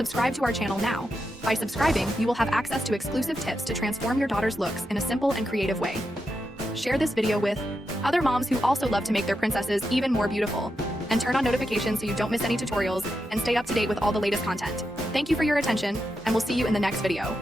Subscribe to our channel now. By subscribing, you will have access to exclusive tips to transform your daughter's looks in a simple and creative way. Share this video with other moms who also love to make their princesses even more beautiful. And turn on notifications so you don't miss any tutorials and stay up to date with all the latest content. Thank you for your attention, and we'll see you in the next video.